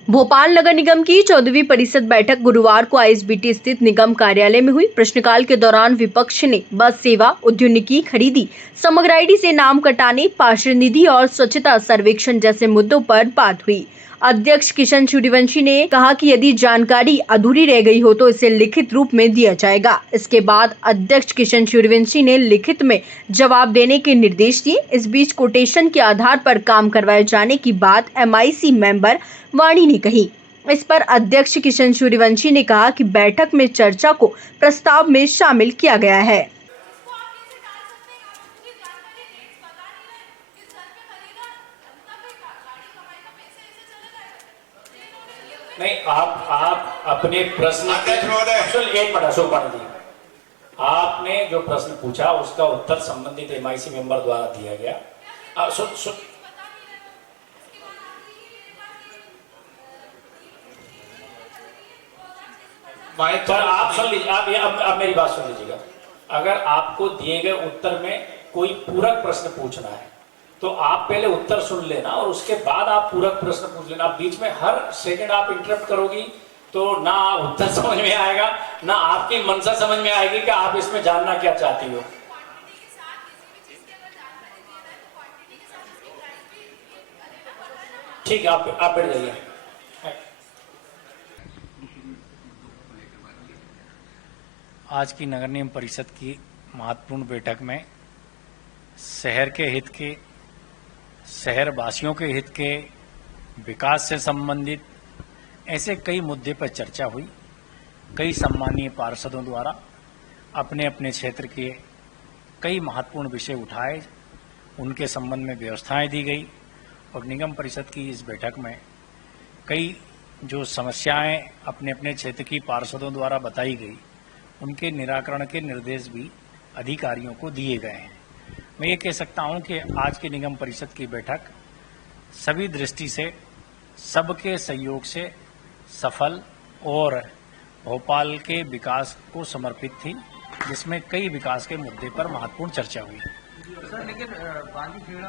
भोपाल नगर निगम की 14वीं परिषद बैठक गुरुवार को आईएसबीटी स्थित निगम कार्यालय में हुई। प्रश्नकाल के दौरान विपक्ष ने बस सेवा, उद्योनिकी खरीदी, समग्र आईडी से नाम कटाने, पार्षद निधि और स्वच्छता सर्वेक्षण जैसे मुद्दों पर बात हुई। अध्यक्ष किशन सूर्यवंशी ने कहा कि यदि जानकारी अधूरी रह गई हो तो इसे लिखित रूप में दिया जाएगा। इसके बाद अध्यक्ष किशन सूर्यवंशी ने लिखित में जवाब देने के निर्देश दिए। इस बीच कोटेशन के आधार पर काम करवाए जाने की बात एमआईसी मेंबर वाणी ने कही। इस पर अध्यक्ष किशन सूर्यवंशी ने कहा कि बैठक में चर्चा को प्रस्ताव में शामिल किया गया है। नहीं, आप अपने प्रश्न आपने जो प्रश्न पूछा उसका उत्तर संबंधित एमआईसी मेंबर द्वारा दिया गया। पर आप सुन लीजिए, आप मेरी बात सुन लीजिएगा। अगर आपको दिए गए उत्तर में कोई पूरक प्रश्न पूछना है तो आप पहले उत्तर सुन लेना और उसके बाद आप पूरक प्रश्न पूछ लेना। आप बीच में हर सेकंड आप इंटरप्ट करोगी तो ना उत्तर समझ में आएगा, ना आपकी मंशा समझ में आएगी कि आप इसमें जानना क्या चाहती हो। ठीक है, आप बैठ जाइए। आज की नगर निगम परिषद की महत्वपूर्ण बैठक में शहर के हित के, शहर वासियों के हित के, विकास से संबंधित ऐसे कई मुद्दे पर चर्चा हुई। कई सम्मानीय पार्षदों द्वारा अपने अपने क्षेत्र के कई महत्वपूर्ण विषय उठाए, उनके संबंध में व्यवस्थाएं दी गई और निगम परिषद की इस बैठक में कई जो समस्याएं अपने अपने क्षेत्र की पार्षदों द्वारा बताई गई, उनके निराकरण के निर्देश भी अधिकारियों को दिए गए हैं। मैं ये कह सकता हूं कि आज की निगम परिषद की बैठक सभी दृष्टि से, सबके सहयोग से सफल और भोपाल के विकास को समर्पित थी, जिसमें कई विकास के मुद्दे पर महत्वपूर्ण चर्चा हुई। सर, लेकिन बांदी खेड़ा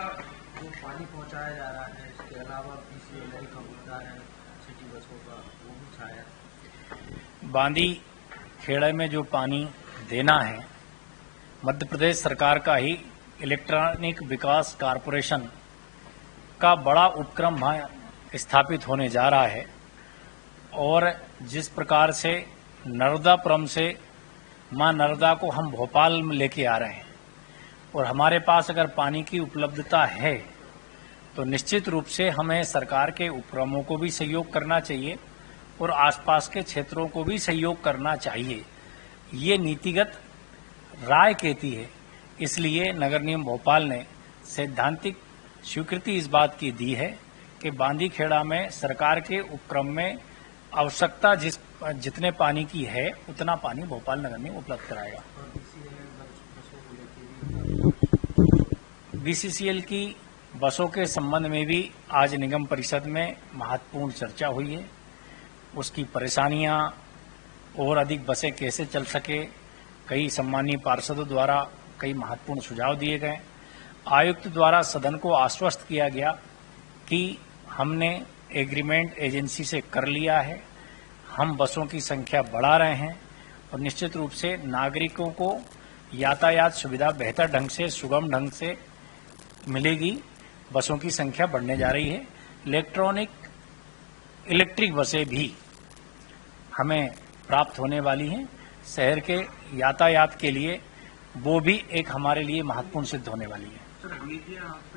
जो पानी पहुंचाया जा रहा है, इसके अलावा बीसीएल का मुद्दा है, सिटी बसों का, वो भी छाया। बांदी खेड़ा में जो पानी देना है, मध्य प्रदेश सरकार का ही इलेक्ट्रॉनिक विकास कारपोरेशन का बड़ा उपक्रम स्थापित होने जा रहा है और जिस प्रकार से नर्मदापुरम से मां नर्मदा को हम भोपाल में लेके आ रहे हैं और हमारे पास अगर पानी की उपलब्धता है तो निश्चित रूप से हमें सरकार के उपक्रमों को भी सहयोग करना चाहिए और आसपास के क्षेत्रों को भी सहयोग करना चाहिए। ये नीतिगत राय कहती है। इसलिए नगर निगम भोपाल ने सैद्धांतिक स्वीकृति इस बात की दी है कि बांदी खेड़ा में सरकार के उपक्रम में आवश्यकता जितने पानी की है उतना पानी भोपाल नगर निगम उपलब्ध कराएगा। बीसीसीएल की बसों के संबंध में भी आज निगम परिषद में महत्वपूर्ण चर्चा हुई है। उसकी परेशानियां और अधिक बसें कैसे चल सके, कई सम्मानीय पार्षदों द्वारा कई महत्वपूर्ण सुझाव दिए गए। आयुक्त द्वारा सदन को आश्वस्त किया गया कि हमने एग्रीमेंट एजेंसी से कर लिया है, हम बसों की संख्या बढ़ा रहे हैं और निश्चित रूप से नागरिकों को यातायात सुविधा बेहतर ढंग से, सुगम ढंग से मिलेगी। बसों की संख्या बढ़ने जा रही है। इलेक्ट्रिक बसें भी हमें प्राप्त होने वाली हैं। शहर के यातायात के लिए वो भी एक हमारे लिए महत्वपूर्ण सिद्ध होने वाली है।